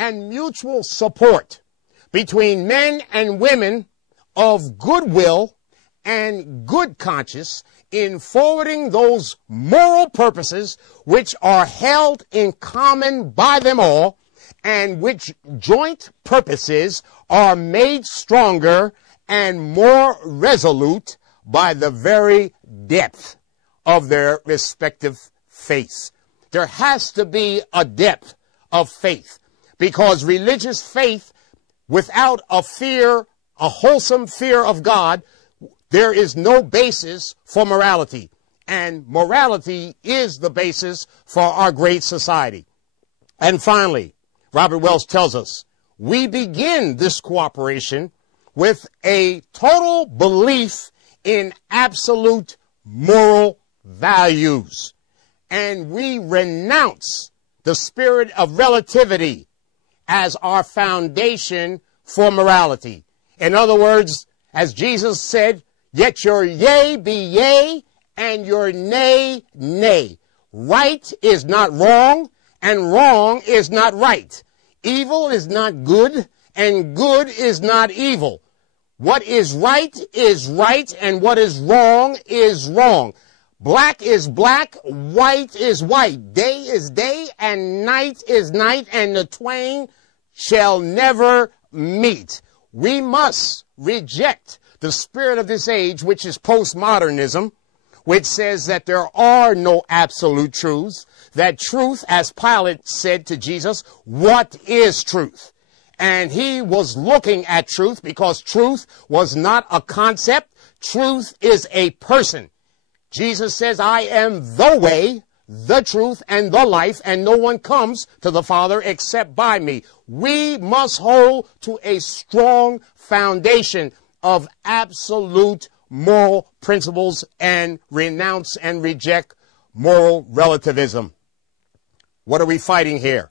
and mutual support between men and women of goodwill and good conscience in forwarding those moral purposes which are held in common by them all, and which joint purposes are made stronger and more resolute by the very depth of their respective faiths. There has to be a depth of faith, because religious faith without a wholesome fear of God, there is no basis for morality. And morality is the basis for our great society. And finally, Robert Welch tells us, we begin this cooperation with a total belief in absolute moral values. And we renounce the spirit of relativity as our foundation for morality. In other words, as Jesus said, "Yet your yea be yea, and your nay, nay. Right is not wrong, and wrong is not right. Evil is not good, and good is not evil. What is right, and what is wrong is wrong. Black is black, white is white. Day is day, and night is night, and the twain shall never meet." We must reject the spirit of this age, which is postmodernism, which says that there are no absolute truths, that truth, as Pilate said to Jesus, what is truth? And he was looking at truth because truth was not a concept. Truth is a person. Jesus says, "I am the way, the truth, and the life, and no one comes to the Father except by me." We must hold to a strong foundation of absolute moral principles and renounce and reject moral relativism. What are we fighting here?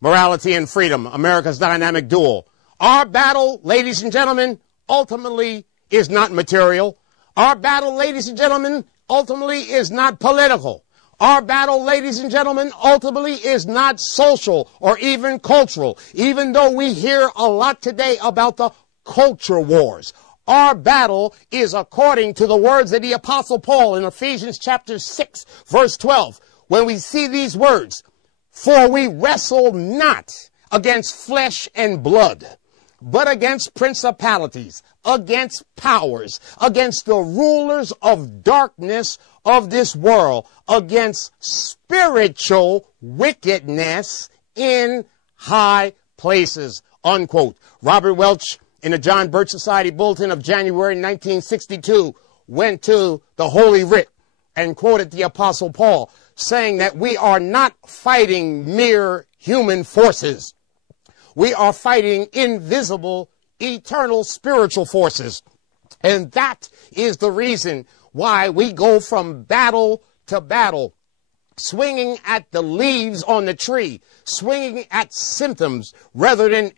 Morality and freedom, America's dynamic duel. Our battle, ladies and gentlemen, ultimately is not material. Our battle, ladies and gentlemen, ultimately is not political. Our battle, ladies and gentlemen, ultimately is not social or even cultural, even though we hear a lot today about the culture wars. Our battle is according to the words of the Apostle Paul in Ephesians chapter 6, verse 12, when we see these words, "For we wrestle not against flesh and blood, but against principalities, against powers, against the rulers of darkness of this world, against spiritual wickedness in high places," unquote. Robert Welch, in the John Birch Society Bulletin of January 1962, went to the Holy Writ and quoted the Apostle Paul, saying that we are not fighting mere human forces. We are fighting invisible, eternal spiritual forces. And that is the reason why we go from battle to battle, swinging at the leaves on the tree, swinging at symptoms, rather than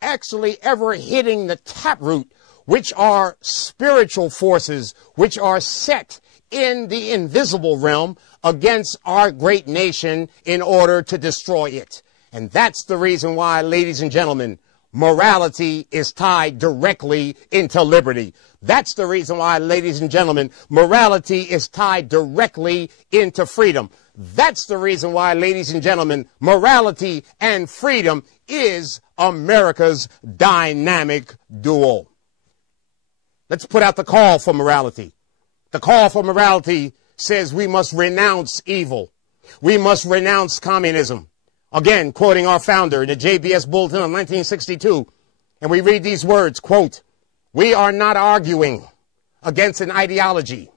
actually ever hitting the taproot, which are spiritual forces, which are set in the invisible realm against our great nation in order to destroy it. And that's the reason why, ladies and gentlemen, morality is tied directly into liberty. That's the reason why, ladies and gentlemen, morality is tied directly into freedom. That's the reason why, ladies and gentlemen, morality and freedom is America's dynamic duel. Let's put out the call for morality. The call for morality says we must renounce evil. We must renounce communism. Again, quoting our founder in the JBS Bulletin of 1962, and we read these words, quote, "We are not arguing against an ideology.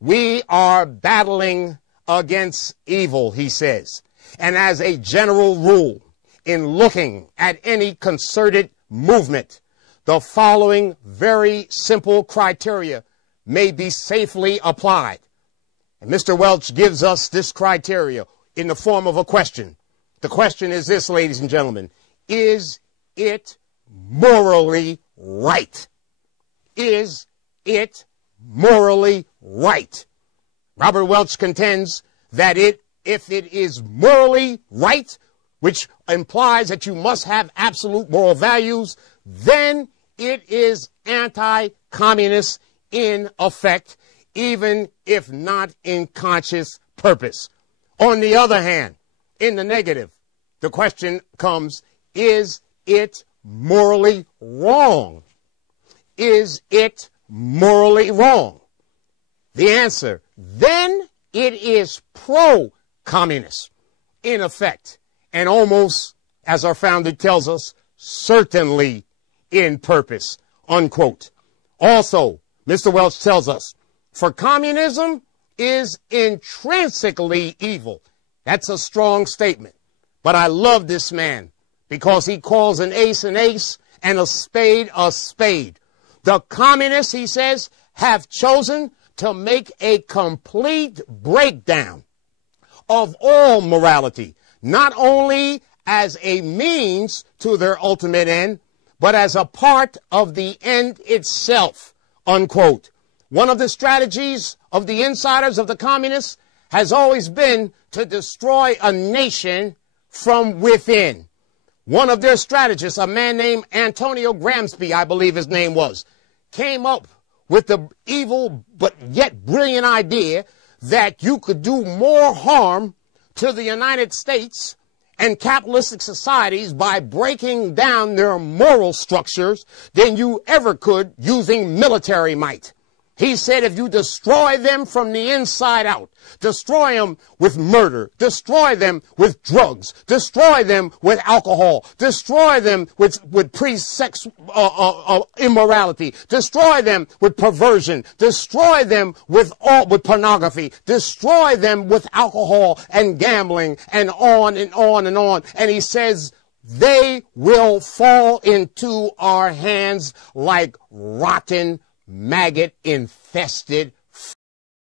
We are battling against evil," he says. And as a general rule, in looking at any concerted movement, the following very simple criteria may be safely applied. And Mr. Welch gives us this criteria in the form of a question. The question is this, ladies and gentlemen: is it morally right? Is it morally right? Robert Welch contends that if it is morally right, which implies that you must have absolute moral values, then it is anti-communist in effect, even if not in conscious purpose. On the other hand, in the negative, the question comes, is it morally wrong? Is it morally wrong? The answer, then it is pro-communist in effect, and almost, as our founder tells us, certainly in purpose, unquote. Also, Mr. Welch tells us, for communism is intrinsically evil. That's a strong statement. But I love this man because he calls an ace and a spade a spade. The communists, he says, have chosen to make a complete breakdown of all morality, not only as a means to their ultimate end, but as a part of the end itself, unquote. One of the strategies of the insiders of the communists has always been to destroy a nation from within. One of their strategists, a man named Antonio Gramsci, I believe his name was, came up with the evil but yet brilliant idea that you could do more harm to the United States and capitalistic societies by breaking down their moral structures than you ever could using military might. He said if you destroy them from the inside out, destroy them with murder, destroy them with drugs, destroy them with alcohol, destroy them with pre-sex immorality, destroy them with perversion, destroy them with pornography, destroy them with alcohol and gambling, and on and on and on. And he says they will fall into our hands like rotten, maggot-infested